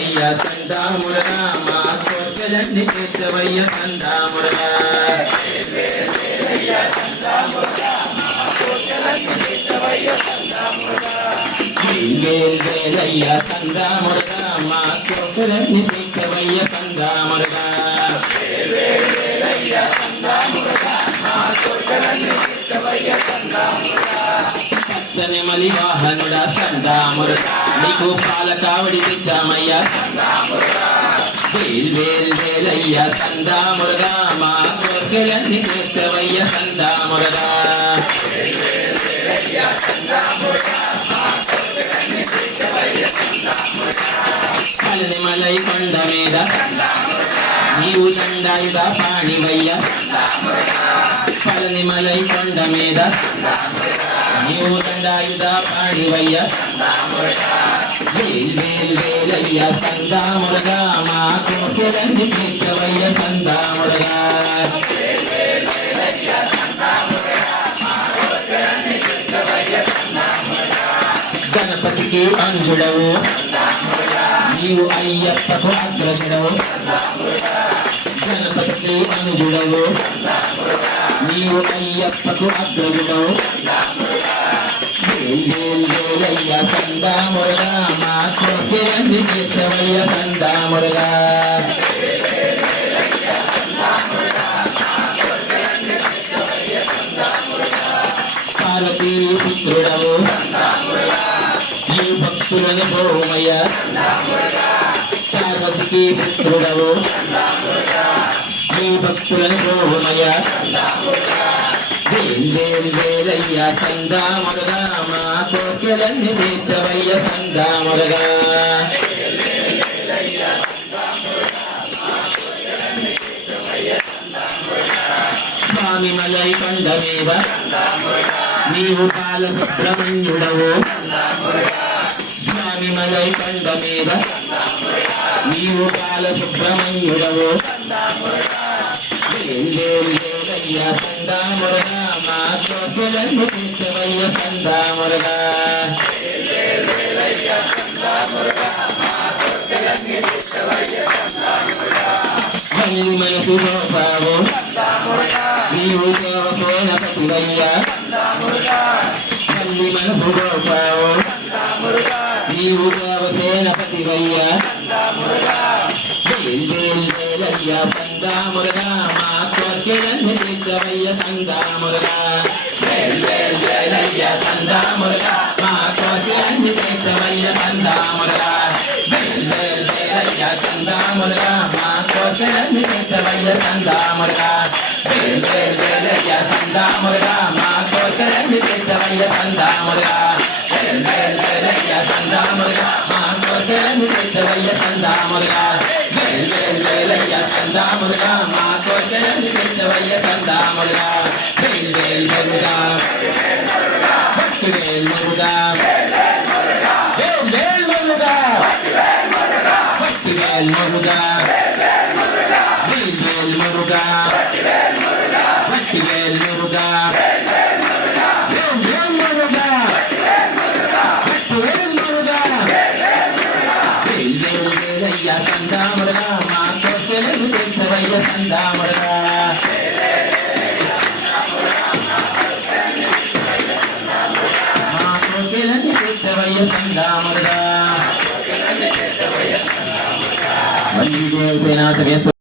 వేలయ్య సందామురగా మా కోర్కెలన్నీ తీర్చవయ్య సందామురగా వేల్ వేలయ్య సందామురగా మా కోర్కెలన్నీ తీర్చవయ్య సందామురగా పచ్చని మలి వాహనుడ సందామురగా నీకు పాల కావడి తెచ్చామయ్య వేల్ వేల్ వేలయ్య సందామురుగా మా కోర్కెలన్నీ తీర్చవయ్య సందామురగా పలని మలై కొండ మీద నీవు దండాయుగా పాణివయ్య పలని మలై కొండ మీద నీవు దండాయుగా పాణివయ్య వేలయ్య సందామురగా మా కోకెలన్నీ పెట్టవయ్య సందామురగా గణపతికి అంజుడవు. నీవు అయ్యప్పకు అగ్రజుడవు. గణపతికి అనుగుణవు నీవు అయ్యప్పకు అగ్రగుణవు వేల్ వేల్ వేలయ్య సందామురగా మా కోకెలన్నీ తీర్చవయ్య సందామురగా పార్వతీ పుత్రుడవు ఈ భక్తులను భౌమయ్య పార్వతికి పుత్రుడవు నీ భక్తులను భౌమయ్య వేల్ వేల్ మా కోర్కెలన్నీ తీర్చవయ్య సందామురగా స్వామి మలై కొండ మీద నీవు బాల సుబ్రహ్మణ్యుడవు స్వామి మలై కొండ మీద నీవు బాల సుబ్రహ్మణ్యుడవు వేల్ సందామురగా మా కోకెలన్నీ తీర్చవయ్య సందామురగా మళ్ళీ మనసు చూపావు నీవు దేవసేన పతివయ్య మళ్ళీ మనసు నీవు దేవసేన పతివయ్య వేల్ మా కోర్కెలన్నీ తీర్చవయ్య సందామురగా వేల్ వేల్ మా కోర్కెలన్నీ తీర్చవయ్య సందామురగా వేల్ వేల్ మా కోర్కెలన్నీ తీర్చవయ్య సందామురగా వేల్ వేల్ మా వేల్ వేల్ వేలయ్య సందామురగా మా కోర్కెలన్నీ తీర్చవయ్య సందామురగా వేల్ వేల్ వేలయ్య సందామురగా మా కోర్కెలన్నీ తీర్చవయ్య సందామురగా వేల్ వేల్ మురుగా భక్తి వేల్ మురుగా వేల్ వేల్ మురుగా కోర్కెలను తీర్చవయ్య సందామురగా మా కోర్కెలను తీర్చవయ్య సందామురగా